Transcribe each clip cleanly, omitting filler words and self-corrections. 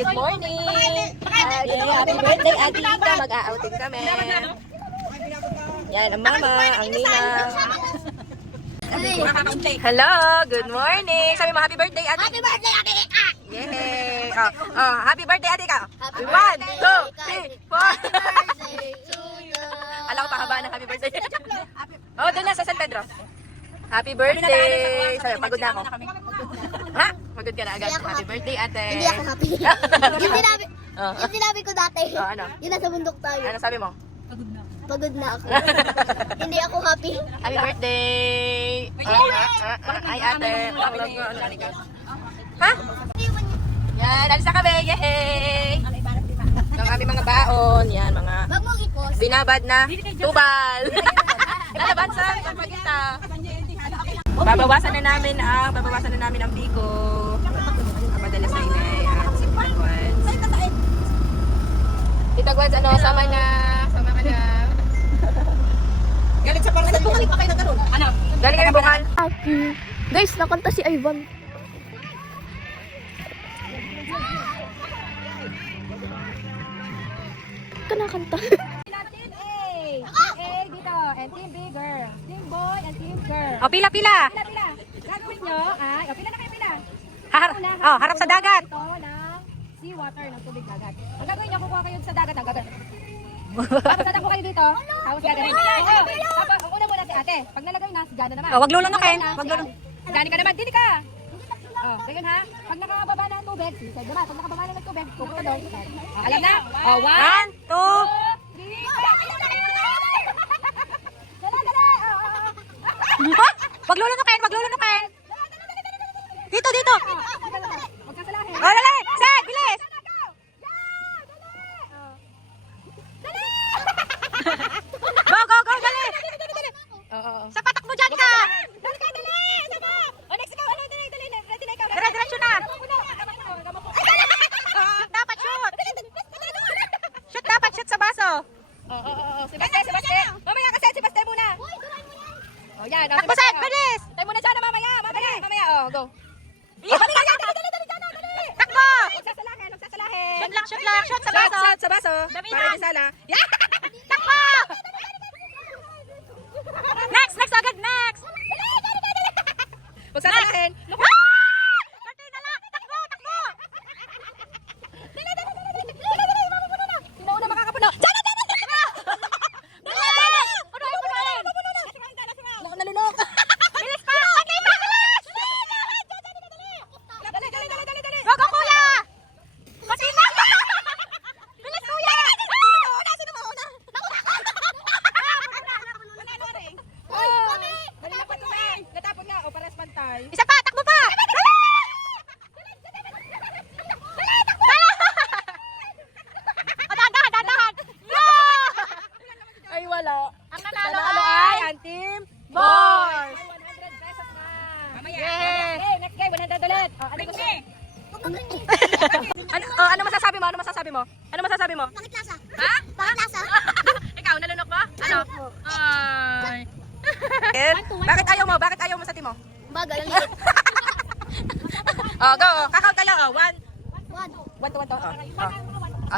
Good morning! Happy birthday, Atita! Mag-a-outing kami. Yan, ang mama, ang nina. Hello! Good morning! Sabi mo, happy birthday, Ate! Happy birthday, Ate! Yay! Happy birthday, Ate ka! 1, 2, 3, 4! Alam ko pa haba ng happy birthday. Oh, doon na sa San Pedro. Happy birthday! Sabi, pagod na ako. Ha? Pagod ka na agad. Happy birthday, Ate! Hindi ako happy. Yung sinabi ko dati. Ano? Yun nasa bundok tayo. Ano sabi mo? Pagod na ako. Hindi ako happy. Happy birthday! Ay, Ate! Ha? Yan, alis na kami! Yay! Ang aming mga baon. Yan, mga Wag mong ipos. binabad na tubal. Lalaban sa pagkita. Babawasan na namin ang biko. Kapadala sa inay at si Tita Gwads. Tita Gwads, ano, sama ka na. Galing sa parang bukal pa kayo nagkaroon. Ano? Galing kami bukal. Guys, nakanta si Ivan. Ito nakanta. Team A dito, and Team B girl. Team boy and Team girl. O, pila. Pila. Gagawin nyo, pila na kayo pila. Harap sa dagat. Ito ng sea water, ng tubig dagat. Ang gagawin nyo, kukuha kayo sa dagat, ang gagawin. Tapos dadako kayo dito, tapos gagawin. Tapos, una muna si ate. Pag nalagay na, gana naman. Wag lulunukin. Gani ka naman, dili ka. Ganyan ha. Pag nakababa na ang tubig, sige naman. Pag nakababa na ng tubig, kukuha ka doon. Alam na? 1, 1, 2. Wag lulunukin. Dito. Magkasalahin. O, dali. Set, bilis. Go, dali. Sa patak mo dyan ka. O, next ikaw. Ano, dali. Ready na ikaw. Diretso na. Shoot dapat, shoot sa baso. Si Baste. Mamaya kasi, si Baste muna. O, yan. Takbo, Set, bilis. Tayo muna dyan, mamaya. Go. Takbo. Magsasalahin. Shoot sa baso. Sa baso. Para di sala. Yeah! Takbo. Next, agad, next. Magsasalahin. Takbo. Sino una makakapuno? Nalunok. Bilis pa. Bilis. Dali. Go, kuya. Patina. Bilis, kuya. Sino mauna? Dali na patuloy. Natapon nga. O, pares pantay. Isa pa, takbo pa. Dahan. Ay, wala. Ang nanalo Nanalo ay ay ang team boys. 100 pesos na. Yeah. Okay, next game, 100 ulit. O, ano gusto? Ano masasabi mo? Bakit lasa? Ha? Bakit lasa? Ikaw, nalunok ba? Ano? Ay. Bakit ayaw mo sa team mo? Bagal, ang liit. Go. Kakount kayo. 1 One. to 1 to.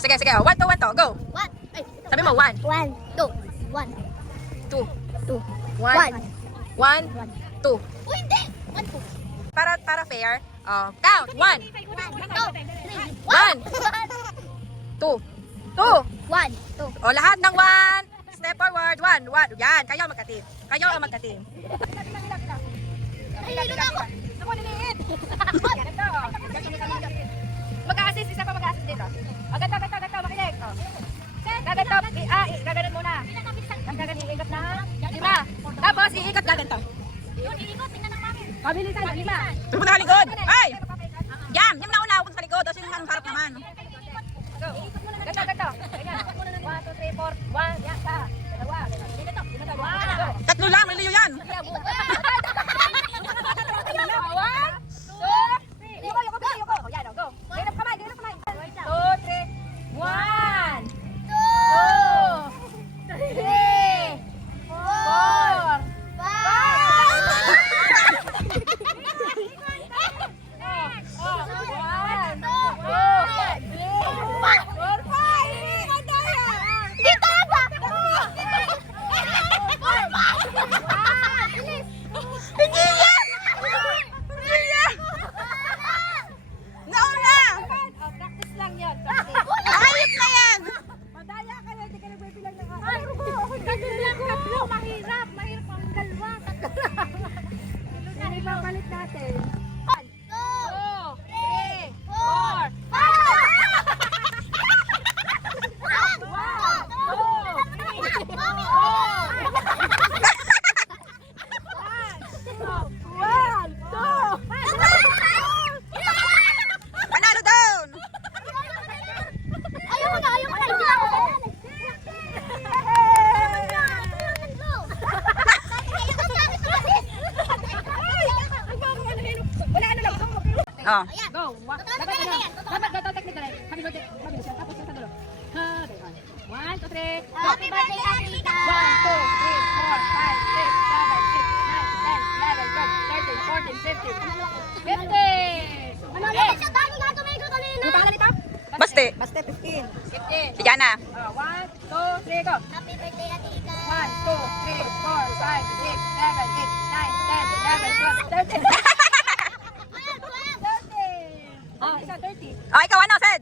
Sige. 1 to 1 to. Go. One. Ay, Sabi mo 1, 2. 2, 1. 1, 2. Uy, hindi. 1, 2. Para fair. Count. 1, 1, 2, 2. 1, 2. Lahat ng 1. Step forward. 1. Yan. Kayo ang magka-team. Ay, lalo na ako. Ako, niliit. Ganito. Mag-a-assist, isa pa mag-a-assist dito. Ganito, makinig. Gaganto, gaganon muna. Ang gaganon, iikot na 5. Tapos, iikot gaganto. Yun, iikot. Tingnan ng mami. Pabilisan, 5. Punta ka likod. Ay! Jam! Yung nauna ako sa likod. Tapos yung harap naman. Go. Ganto. Ganyan. 1, 2, 3, 4. 1, yan ka. 2. Dito. 1. Tatlo lang. Miliyo yan. 1, 2, 3. Yoko. Yan, go. Ganap kamay. 2, 3. 1, 2, 3, 4, 5. Dapat ganito technical eh. Happy birthday. Mabilis yan. Tapos yung sa dulo. Happy birthday. 1, 2, 3. Happy birthday, Ate Ika! 1, 2, 3, 4, 5, 6, 7, 8, 9, 10, 11, 12, 13, 14, 15. 15! Ano ulit? Sa dami nga tumigo kanina! Yung pangalan nito? Baste. Baste, 15. 15. Si Jana. 1, 2, 3, go! Happy birthday, Ate Ika! 1, 2, 3, 4, 5, 6, 7, 8, 9, 10, 11, 12, 13. Ah, isa, 30. Oh, ikaw ano, Sed?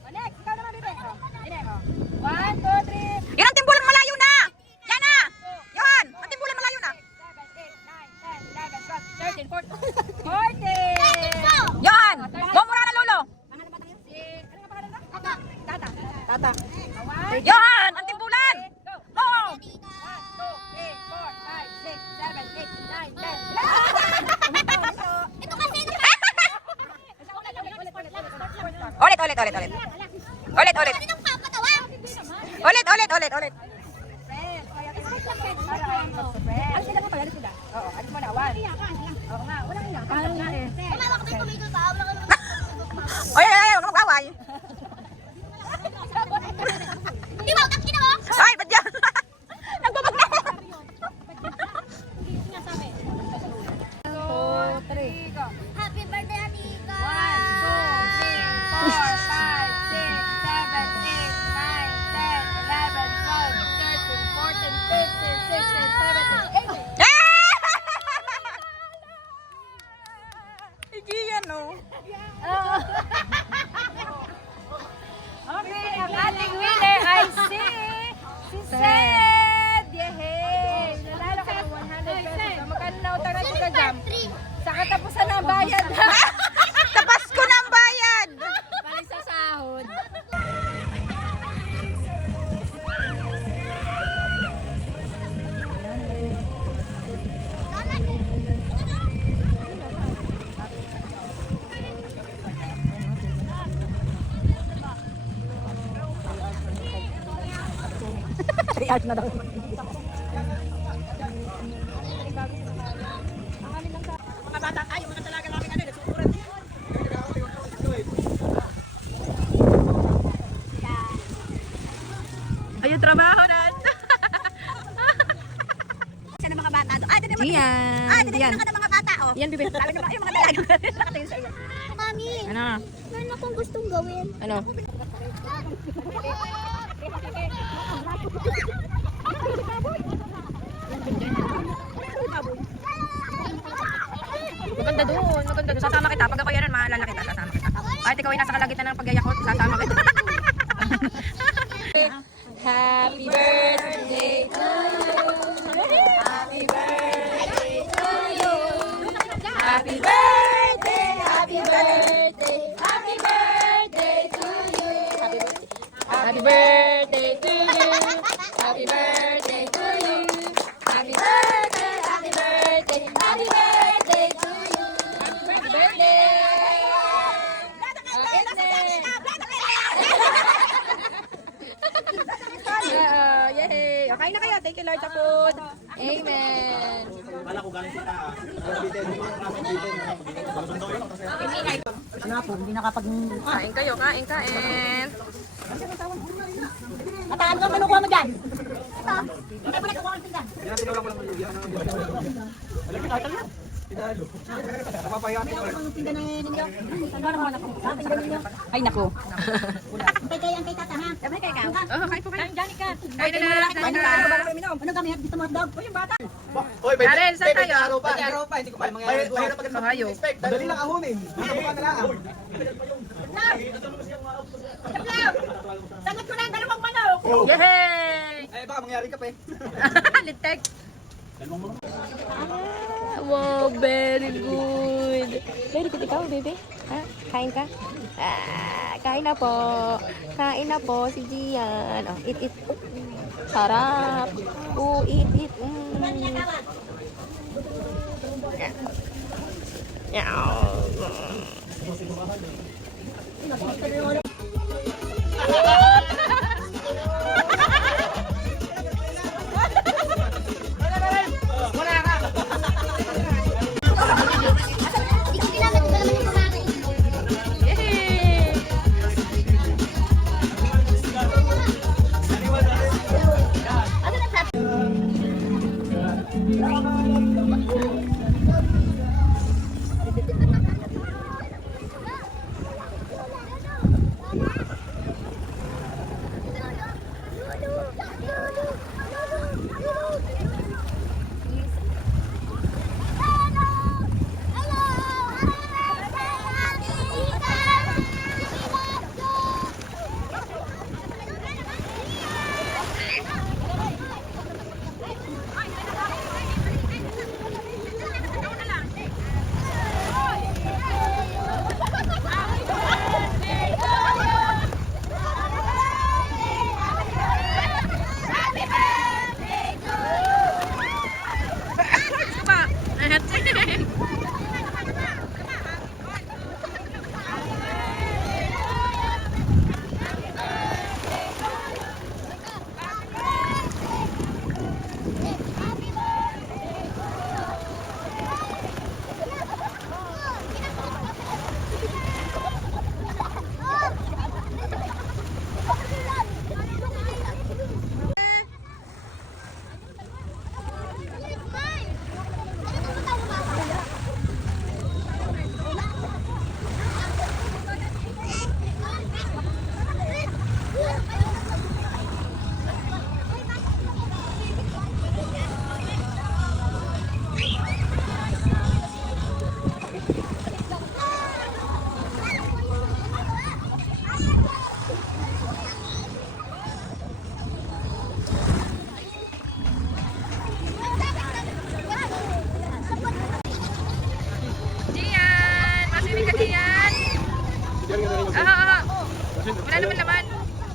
Oh, next, ikaw naman, Bibi. Oh, Ine, oh. 1, 2, 3. Yan ang timbulan malayo na. Jana. Yan. Ang timbulan malayo na. 7, 8, 9, 10, 11, 12, 13, 14. Yan. Mumura na lolo. Ano nga pangalan mo? Tata. Tata. Tata. Yan. Ang timbulan. Go. Oh. 1, 2, 3, 4, 5, 6, 7, 8, 9, 10. Ito kasi ito! Ulit, ulit, ulit, ulit. Ulit, ulit. Kasi nang papatawa! Ulit, ulit, ulit, ulit. Ano sila nga pala? Ano sila? Oo, ano mo na? 1. Oo nga, walang ilang. Ano nga eh? Kumama ka may tumigo pa! Wala ka naman! Oy, oy, oy, huwag mag-away. Di ba? Utak mo! Ay, ba't yan? Nagbabag na. 2, 3, go. Happy birthday, Ate Ika! 1, 2, 3, 4, 5, 6, 7, 8, 9, 10, 11, 12, 13, 14, 15, 16, 17, 18. Hindi yan, no? Okay, ang ating winner ay si Sed! Yehey! Nanalo ka ng 100 pesos. Magkano na utangan ko ka dyan? Sa katapusan ng bayad. Tapas ko na ang bayad. Balik sa sahod. React na daw. Mga bata tayo, mga talaga namin ano, nagsusurat. Ayun, trabaho na. Sana mga bata. Dito naman. Yan. Dito naman ng mga bata, oh. Yan, Bibi. Sabi naman, yung mga dalaga. Nakatingin sa iyo. Mami, Ano? meron akong gustong gawin. Ano? Maganda doon. Maganda doon. Sasama kita. Pag ako yan, maalala kita. Sasama kita. Kahit ikaw ay nasa kalagitan ng pagyayakot, sasama kita. Happy birthday to you. Happy birthday to you. Happy birthday, happy birthday, happy birthday to you. Happy birthday to you. Happy birthday to you. Happy birthday, happy birthday, happy birthday to you. Happy birthday. Yay! Kain na kayo. Thank you, Lord, sa food. Amen. Kain kayo, kain, kain. Mataan ka, manukuha mo dyan! Ay, naku. Kaya ang kay tata, ha? Sabay kayo ka. Oh, kain po kayo. Diyan ka. Kain na lang. Kain na lang. Ano kami? Gusto mo hotdog? Uy, yung bata. Hoy, Karen, saan tayo? araw pa, hindi ko pa mangyayari. Mahirap pa Sa hayo. Dali lang ahunin. Dito ka na lang. Sagot ko na ang dalawang manok. Yay! Ay, baka mangyari ka pa eh. Litek. Wow, very good. Very good. Ikaw, baby? Ha? Kain ka? Kain na po. Kain na po si Gian. Oh, eat. Sarap. Oh, eat. Hindi ko ginamit ko naman yung kumakain. Yay! Wala naman naman.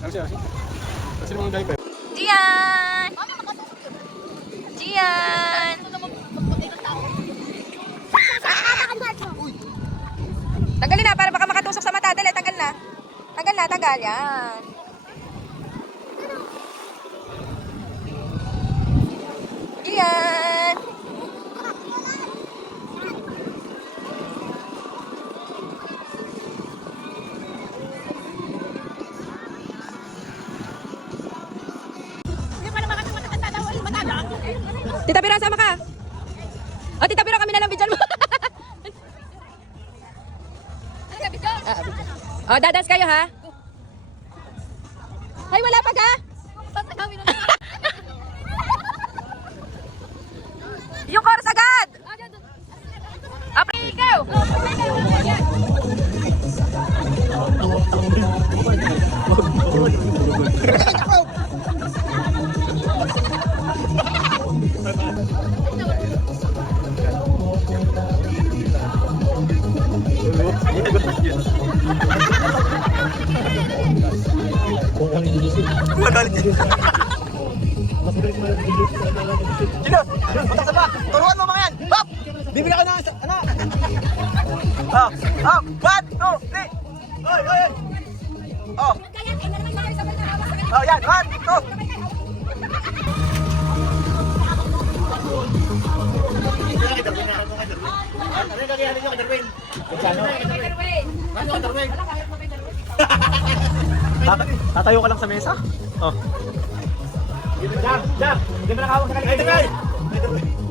Kasi mga diaper. Gian! Gian! Tanggalin na para baka makatusok sa mata. Dali, tanggal na. Tanggal na, tanggal. Yan. Gian! Tita Piro, sama ka. O, Tita Piro, kami na lang bidyan mo. O, dadance kayo, ha? Ay, wala pa ka? Yung chorus agad! Ikaw! Magalit yun. Sino? Punta sa ba? Turuan mo mga yan! Hop! Bibili ako ng ano? Hop! Hop! 1, 2, 3! Oy! Oy! Oh! Oh, yan! 1, 2! Tatayo ka lang sa mesa? Oh. Jam! Hindi mo nakahawak sa kaligay.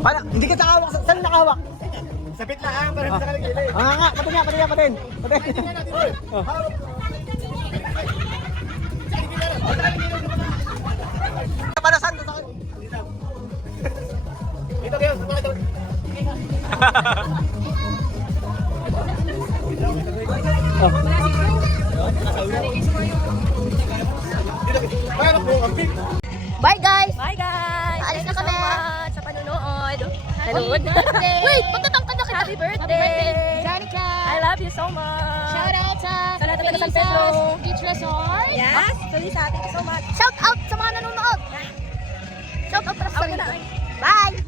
Paano? Hindi ka nakahawak. Saan nakahawak? Sa pit lang, pero sa kaligay. Nga, patin. Oh. Para saan? Dito kayo. Bye guys! Bye, guys! Alis na Thank you so kami. much sa panunood. Nanood. Wait! Pagtatangkad na kita! Happy birthday! Janica! I love you so much! Shout out sa Sa lahat ng taga San Pedro. Beach Resort. Yes! So, Lisa, thank you so much. Shout out sa mga nanonood! Shout out para sa Okay sarili na. ko. Bye!